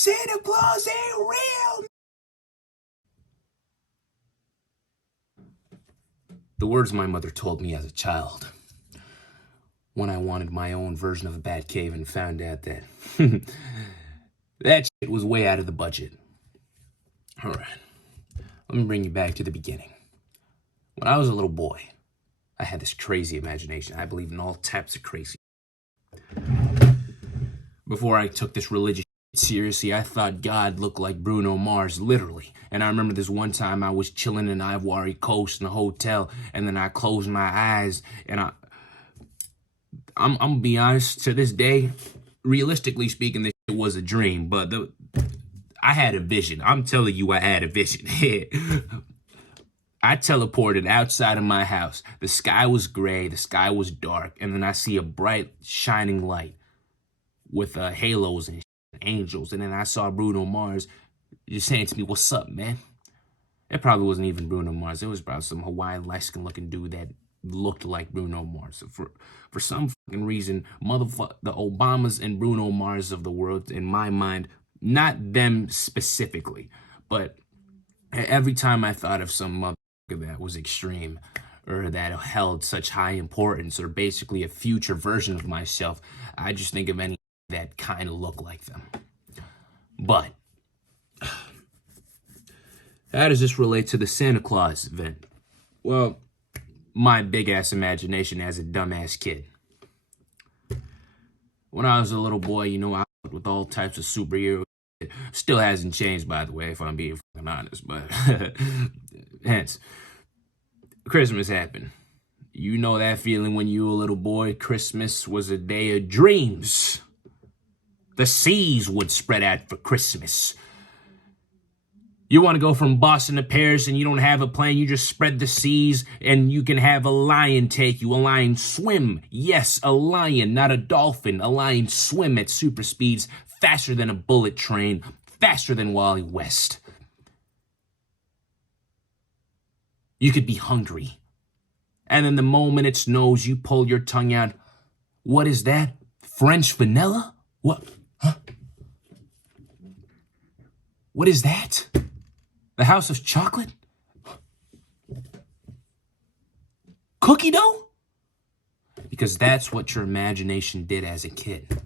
Santa Claus ain't real. The words my mother told me as a child when I wanted my own version of a bat cave and found out that that shit was way out of the budget. All right, let me bring you back to the beginning. When I was a little boy, I had this crazy imagination. I believed in all types of crazy. Before I took this religious shit seriously, I thought God looked like Bruno Mars, literally. And I remember this one time I was chilling in Ivory Coast in a hotel, and then I closed my eyes, and I'm gonna be honest, to this day, realistically speaking, this shit was a dream, but I had a vision. I'm telling you, I had a vision. I teleported outside of my house. The sky was gray, the sky was dark, and then I see a bright, shining light with halos and angels, and then I saw Bruno Mars just saying to me, "What's up, man?" It probably wasn't even Bruno Mars. It was probably some Hawaiian light-skin-looking dude that looked like Bruno Mars. So for some fucking reason, the Obamas and Bruno Mars of the world, in my mind, not them specifically, but every time I thought of some motherfucker that was extreme or that held such high importance or basically a future version of myself, I just think of any that kind of look like them. But how does this relate to the Santa Claus event? Well, my big-ass imagination as a dumbass kid. When I was a little boy, you know, I worked with all types of superheroes. It still hasn't changed, by the way, if I'm being fucking honest, but hence, Christmas happened. You know that feeling when you were a little boy. Christmas was a day of dreams. The seas would spread out for Christmas. You want to go from Boston to Paris and you don't have a plane, you just spread the seas and you can have a lion take you, a lion swim. Yes, a lion, not a dolphin. A lion swim at super speeds, faster than a bullet train, faster than Wally West. You could be hungry. And then the moment it snows, you pull your tongue out. What is that? French vanilla? What? Huh? What is that? The House of Chocolate? Cookie dough? Because that's what your imagination did as a kid.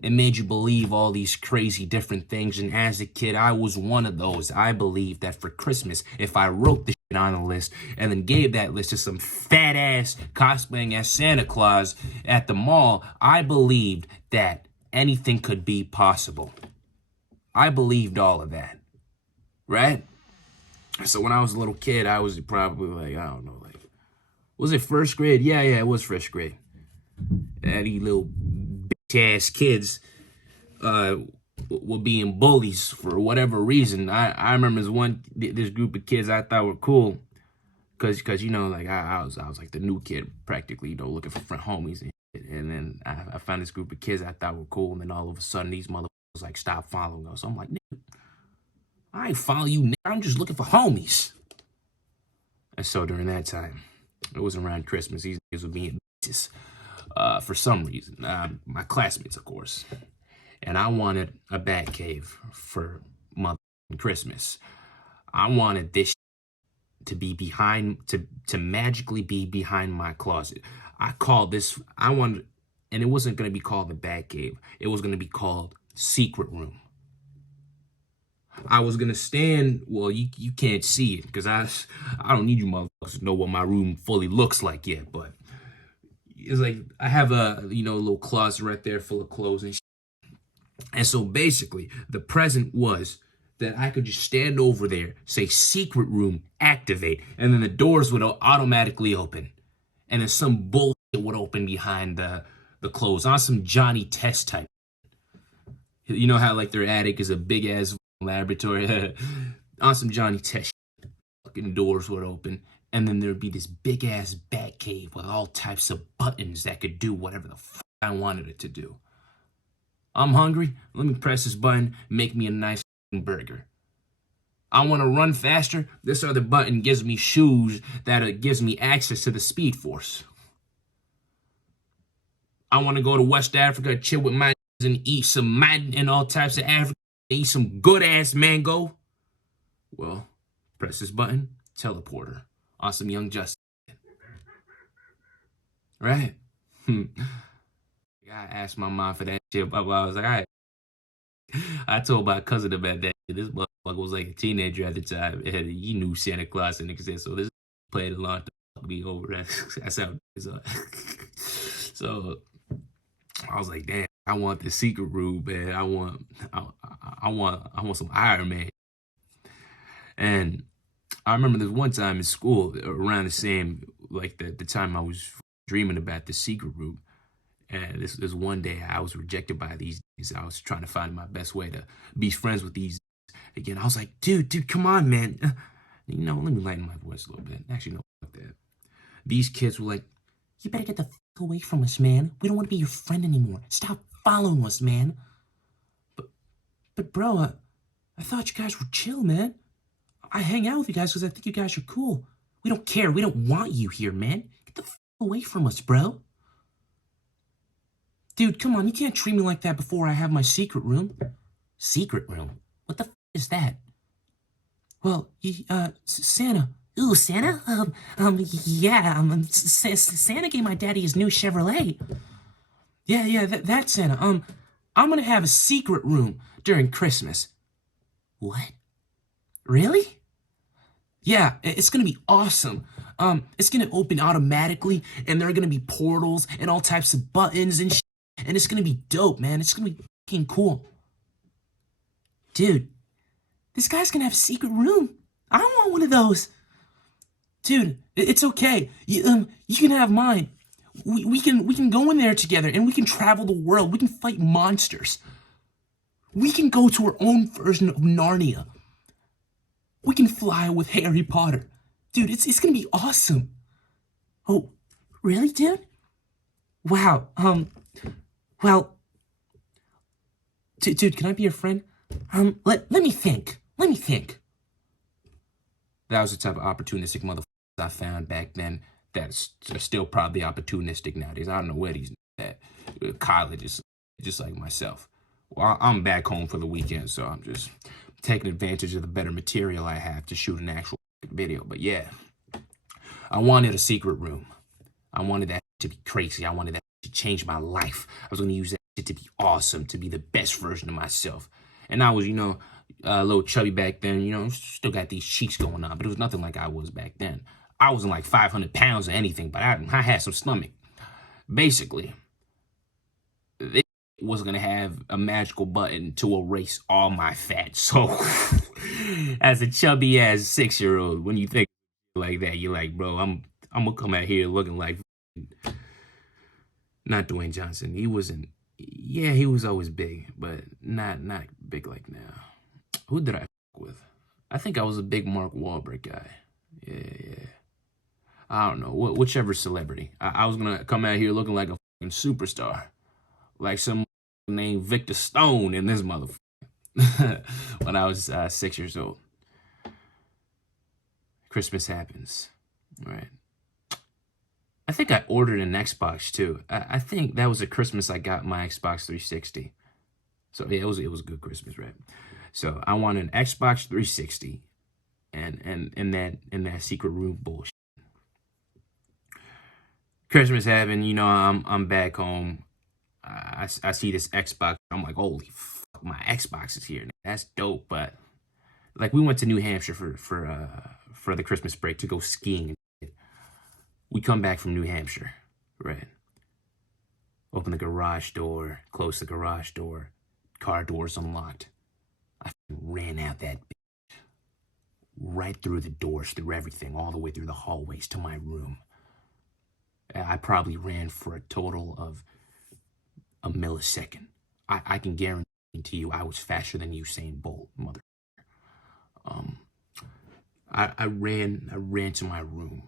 It made you believe all these crazy different things, and as a kid, I was one of those. I believed that for Christmas, if I wrote the shit on a list and then gave that list to some fat ass cosplaying as Santa Claus at the mall, I believed that anything could be possible. I believed all of that, right? So when I was a little kid, I was probably like, I don't know, like, was it first grade? Yeah, it was first grade. And these little bitch-ass kids were being bullies for whatever reason. I remember this group of kids I thought were cool, cause you know, like I was like the new kid practically, you know, looking for friend homies and shit. And then I found this group of kids I thought were cool, and then all of a sudden these motherfuckers like stopped following us. I'm like, nigga, I ain't follow you, nigga. I'm just looking for homies. And so during that time, it was around Christmas. These niggas were being bitches for some reason. My classmates, of course. And I wanted a bat cave for Christmas. I wanted this to be to magically be behind my closet. And it wasn't going to be called the bat cave. It was going to be called Secret Room. I was going to stand, well, you can't see it because I don't need you motherfuckers to know what my room fully looks like yet, but it's like I have a, you know, a little closet right there full of clothes and shit. And so basically, the present was that I could just stand over there, say secret room, activate, and then the doors would automatically open. And then some bullshit would open behind the clothes on some Johnny Test type. You know how like their attic is a big ass laboratory? On some Johnny Test shit, fucking doors would open. And then there'd be this big ass bat cave with all types of buttons that could do whatever the fuck I wanted it to do. I'm hungry. Let me press this button, make me a nice burger. I want to run faster. This other button gives me shoes that gives me access to the Speed Force. I want to go to West Africa, chill with my and eat some mad and all types of African Eat some good ass mango. Well, press this button, teleporter. Awesome young Justin. Right? I asked my mom for that shit, but I was like, all right. I told my cousin about that. This motherfucker was like a teenager at the time. He knew Santa Claus and niggas, so this played along to fuck me over. That's how it is. So I was like, damn, I want the secret room, man. I want some Iron Man. And I remember this one time in school, around the same, like the time I was dreaming about the secret room. And this one day I was rejected by these. I was trying to find my best way to be friends with these. Again, I was like, dude, come on, man. You know, let me lighten my voice a little bit. Actually, no, fuck that. These kids were like, you better get the fuck away from us, man. We don't want to be your friend anymore. Stop following us, man. But bro, I thought you guys were chill, man. I hang out with you guys because I think you guys are cool. We don't care. We don't want you here, man. Get the fuck away from us, bro. Dude, come on. You can't treat me like that before I have my secret room. Secret room? What the fuck is that? Well, Santa. Ooh, Santa? Yeah, Santa gave my daddy his new Chevrolet. Yeah, that's Santa. I'm gonna have a secret room during Christmas. What? Really? Yeah, it's gonna be awesome. It's gonna open automatically, and there are gonna be portals and all types of buttons and shit, and it's gonna be dope, man. It's gonna be fucking cool. Dude, this guy's gonna have a secret room. I don't want one of those. Dude, it's okay. You can have mine. We can go in there together, and we can travel the world. We can fight monsters. We can go to our own version of Narnia. We can fly with Harry Potter. Dude, it's gonna be awesome. Oh, really, dude? Wow, well, dude, can I be your friend? Let me think. Let me think. That was the type of opportunistic motherfuckers I found back then that's still probably opportunistic nowadays. I don't know where these at. College is just like myself. Well, I'm back home for the weekend, so I'm just taking advantage of the better material I have to shoot an actual video. But yeah, I wanted a secret room. I wanted that to be crazy. I wanted that to change my life. I was going to use that shit to be awesome, to be the best version of myself. And I was, a little chubby back then, still got these cheeks going on, but it was nothing like I was back then. I wasn't like 500 pounds or anything, but I had some stomach. Basically, this was going to have a magical button to erase all my fat. So, as a chubby ass 6-year-old, when you think like that, you're like, bro, I'm going to come out here looking like not Dwayne Johnson. He wasn't, yeah, he was always big, but not big like now. Who did I fuck with? I think I was a big Mark Wahlberg guy. Yeah. I don't know, whichever celebrity. I was gonna come out here looking like a fucking superstar, like some named Victor Stone in this motherfucker. When I was 6 years old. Christmas happens, right? I think I ordered an Xbox too. I think that was a Christmas I got my Xbox 360. So yeah, it was a good Christmas, right? So I want an Xbox 360 and that secret room bullshit. Christmas happened, I'm back home. I see this Xbox. I'm like, holy fuck, my Xbox is here. That's dope. But like, we went to New Hampshire for the Christmas break to go skiing. We come back from New Hampshire, right? Open the garage door, close the garage door, car doors unlocked. I ran out that bitch, right through the doors, through everything, all the way through the hallways to my room. I probably ran for a total of a millisecond. I can guarantee to you I was faster than Usain Bolt, mother. I ran to my room,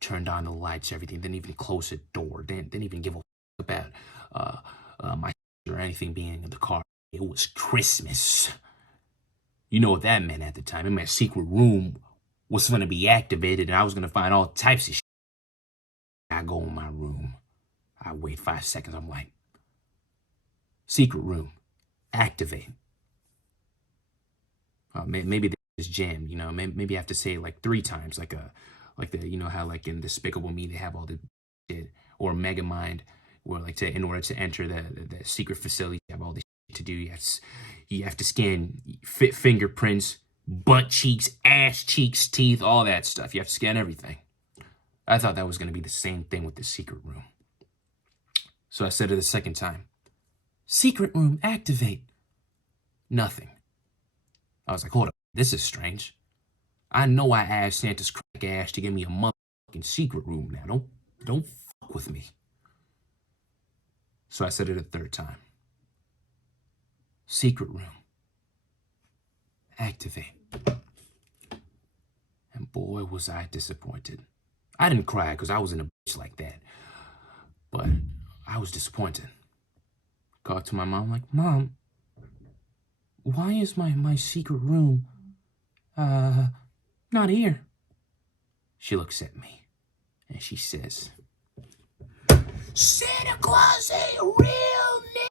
turned on the lights, everything, didn't even close the door, didn't even give a fuck about my or anything being in the car. It was Christmas. You know what that meant at the time. And my secret room was going to be activated, and I was going to find all types of shit. I go in my room. I wait 5 seconds. I'm like, secret room, activate. Maybe this jammed, you know. Maybe I have to say it like 3 times, like the, you know how like in Despicable Me they have all the shit, or Megamind, where like in order to enter the secret facility, you have all this shit to do. You have to scan fingerprints, butt cheeks, ass cheeks, teeth, all that stuff. You have to scan everything. I thought that was going to be the same thing with the secret room. So I said it a second time. Secret room, activate. Nothing. I was like, hold up, this is strange. I know I asked Santa's crack ass to give me a motherfucking secret room now. Don't fuck with me. So I said it a third time. Secret room. Activate. And boy, was I disappointed. I didn't cry because I wasn't a bitch like that. But I was disappointed. Called to my mom like, Mom, why is my secret room, not here? She looks at me and she says, Santa Claus ain't real!